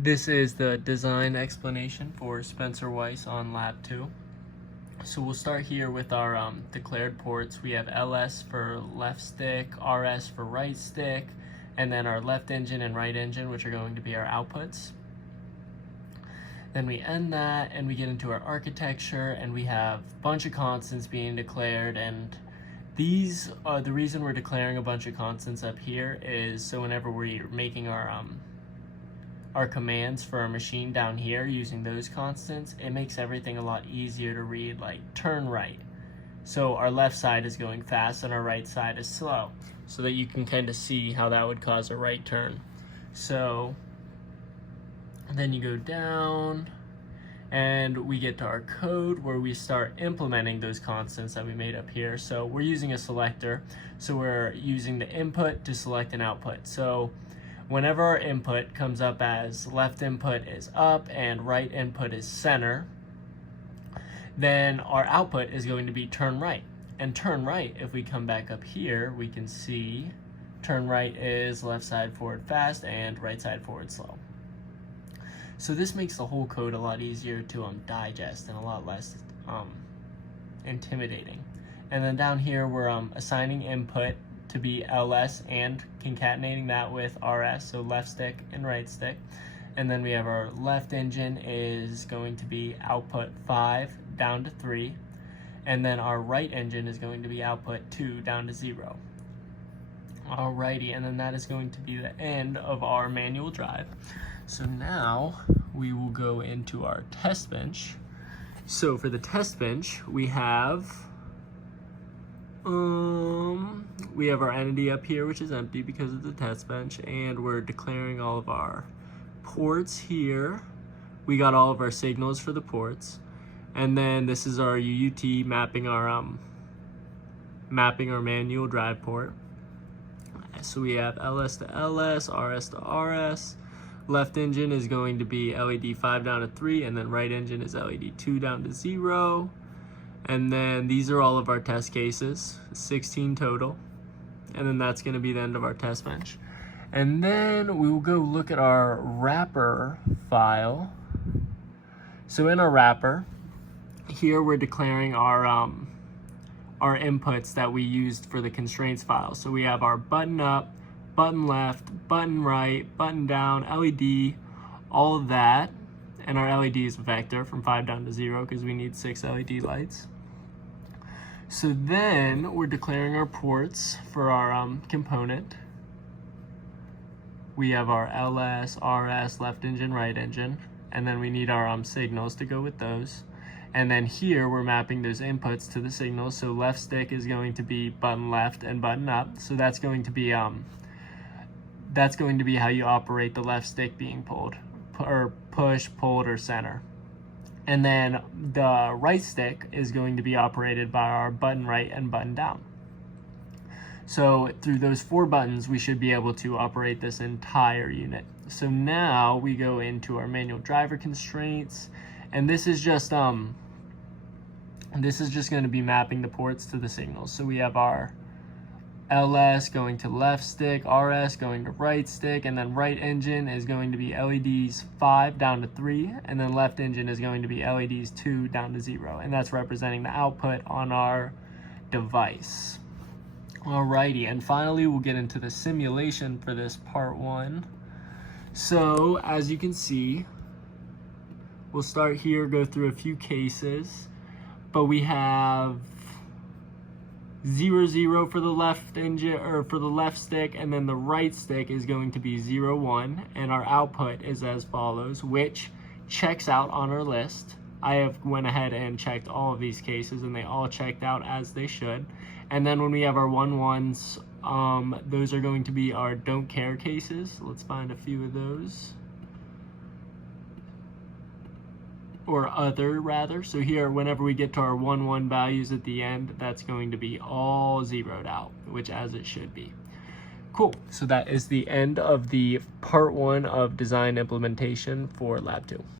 This is the design explanation for Spencer Weiss on Lab 2. So we'll start here with our declared ports. We have LS for left stick, RS for right stick, and then our left engine and right engine, which are going to be our outputs. Then we end that and we get into our architecture, and we have a bunch of constants being declared, and these are the reason we're declaring a bunch of constants up here is so whenever we're making our commands for our machine down here using those constants, it makes everything a lot easier to read, like turn right. So our left side is going fast and our right side is slow, so that you can kind of see how that would cause a right turn. So then you go down and we get to our code where we start implementing those constants that we made up here. So we're using a selector, so we're using the input to select an output. So whenever our input comes up as left input is up and right input is center, then our output is going to be turn right. And turn right, if we come back up here, we can see turn right is left side forward fast and right side forward slow. So this makes the whole code a lot easier to digest and a lot less intimidating. And then down here, we're assigning input to be LS and concatenating that with RS, so left stick and right stick. And then we have our left engine is going to be output 5 down to 3. And then our right engine is going to be output 2 down to 0. Alrighty, and then that is going to be the end of our manual drive. So now we will go into our test bench. So for the test bench, we have our entity up here, which is empty because of the test bench, and we're declaring all of our ports here. We got all of our signals for the ports, and then this is our UUT mapping our manual drive port. So we have LS to LS, RS to RS. Left engine is going to be LED 5 down to 3, and then right engine is LED 2 down to 0. And then these are all of our test cases, 16 total. And then that's going to be the end of our test bench. And then we will go look at our wrapper file. So in our wrapper, here we're declaring our inputs that we used for the constraints file. So we have our button up, button left, button right, button down, LED, all of that. And our LED is vector from 5 down to 0 because we need 6 LED lights. So then we're declaring our ports for our component. We have our LS, RS, left engine, right engine, and then we need our signals to go with those. And then here we're mapping those inputs to the signals. So left stick is going to be button left and button up. So that's going to be how you operate the left stick being pulled, or push, pulled, or center. And then the right stick is going to be operated by our button right and button down. So through those 4 buttons, we should be able to operate this entire unit. So now we go into our manual driver constraints, and this is just going to be mapping the ports to the signals. So we have our LS going to left stick, RS going to right stick, and then right engine is going to be LEDs 5 down to 3, and then left engine is going to be LEDs 2 down to 0, and that's representing the output on our device. Alrighty, and finally we'll get into the simulation for this part 1. So as you can see, we'll start here, go through a few cases, but we have 0, 0 for the left engine, or for the left stick, and then the right stick is going to be 0, 1, and our output is as follows, which checks out on our list. I have went ahead and checked all of these cases, and they all checked out as they should. And then when we have our 1, 1s, those are going to be our don't care cases. Let's find a few of those. Or other, rather. So here, whenever we get to our 1, 1 values at the end, that's going to be all zeroed out, which as it should be. Cool. So that is the end of the part 1 of design implementation for Lab 2.